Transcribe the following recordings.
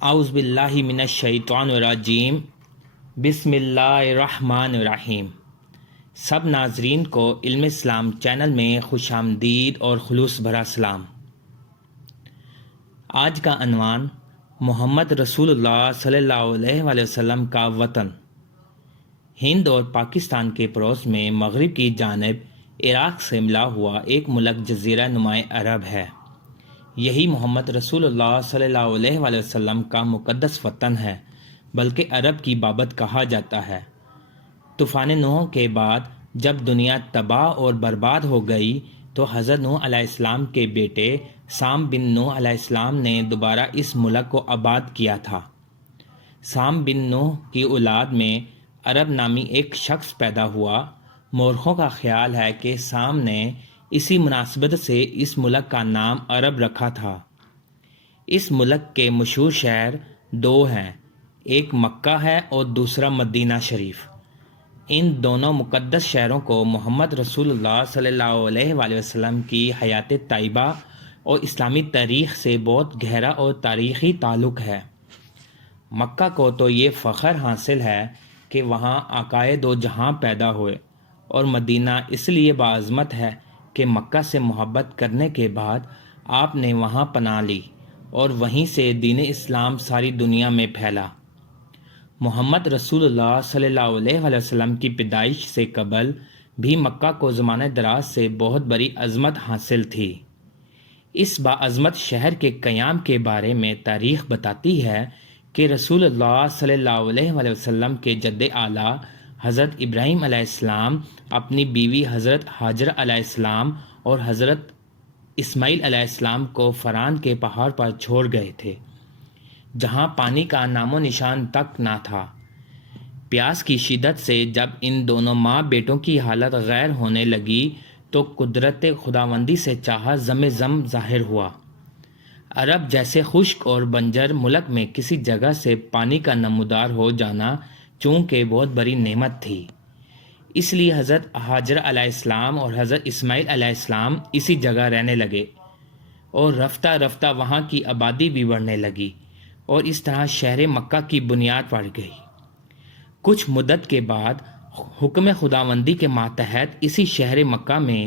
اعوذ باللہ من الشیطان الرجیم بسم اللہ الرحمن الرحیم۔ سب ناظرین کو علم اسلام چینل میں خوش آمدید اور خلوص بھرا سلام۔ آج کا عنوان محمد رسول اللہ صلی اللہ علیہ وآلہ وسلم کا وطن۔ ہند اور پاکستان کے پڑوس میں مغرب کی جانب عراق سے ملا ہوا ایک ملک جزیرہ نمائے عرب ہے۔ یہی محمد رسول اللہ صلی اللہ علیہ وآلہ وسلم کا مقدس وطن ہے، بلکہ عرب کی بابت کہا جاتا ہے۔ طوفان نوح کے بعد جب دنیا تباہ اور برباد ہو گئی تو حضرت نوح علیہ السلام کے بیٹے سام بن نوح علیہ السلام نے دوبارہ اس ملک کو آباد کیا تھا۔ سام بن نوح کی اولاد میں عرب نامی ایک شخص پیدا ہوا۔ مورخوں کا خیال ہے کہ سام نے اسی مناسبت سے اس ملک کا نام عرب رکھا تھا۔ اس ملک کے مشہور شہر دو ہیں، ایک مکہ ہے اور دوسرا مدینہ شریف۔ ان دونوں مقدس شہروں کو محمد رسول اللہ صلی اللہ علیہ وآلہ وسلم کی حیات طیبہ اور اسلامی تاریخ سے بہت گہرا اور تاریخی تعلق ہے۔ مکہ کو تو یہ فخر حاصل ہے کہ وہاں آقائے دو جہاں پیدا ہوئے، اور مدینہ اس لیے باعظمت ہے کہ مکہ سے محبت کرنے کے بعد آپ نے وہاں پناہ لی اور وہیں سے دین اسلام ساری دنیا میں پھیلا۔ محمد رسول اللہ صلی اللہ علیہ وآلہ وسلم کی پیدائش سے قبل بھی مکہ کو زمانہ دراز سے بہت بڑی عظمت حاصل تھی۔ اس باعظمت شہر کے قیام کے بارے میں تاریخ بتاتی ہے کہ رسول اللہ صلی اللہ علیہ وآلہ وسلم کے جد اعلیٰ حضرت ابراہیم علیہ السلام اپنی بیوی حضرت ہاجر علیہ السلام اور حضرت اسماعیل علیہ السلام کو فران کے پہاڑ پر چھوڑ گئے تھے، جہاں پانی کا نام و نشان تک نہ تھا۔ پیاس کی شدت سے جب ان دونوں ماں بیٹوں کی حالت غیر ہونے لگی تو قدرت خداوندی سے چاہا زم ظاہر ہوا۔ عرب جیسے خشک اور بنجر ملک میں کسی جگہ سے پانی کا نمودار ہو جانا چونکہ بہت بڑی نعمت تھی، اس لیے حضرت ہاجر علیہ السلام اور حضرت اسماعیل علیہ السلام اسی جگہ رہنے لگے، اور رفتہ رفتہ وہاں کی آبادی بھی بڑھنے لگی، اور اس طرح شہر مکہ کی بنیاد پڑ گئی۔ کچھ مدت کے بعد حکم خداوندی کے ماتحت اسی شہر مکہ میں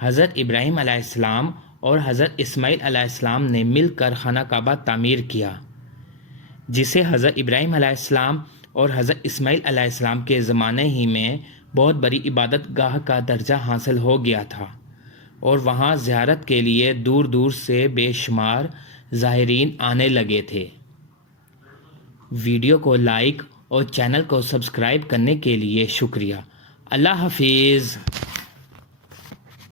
حضرت ابراہیم علیہ السلام اور حضرت اسماعیل علیہ السلام نے مل کر خانہ کعبہ تعمیر کیا، جسے حضرت ابراہیم علیہ السلام اور حضرت اسماعیل علیہ السلام کے زمانے ہی میں بہت بڑی عبادت گاہ کا درجہ حاصل ہو گیا تھا، اور وہاں زیارت کے لیے دور دور سے بے شمار زائرین آنے لگے تھے۔ ویڈیو کو لائک اور چینل کو سبسکرائب کرنے کے لیے شکریہ۔ اللہ حافظ۔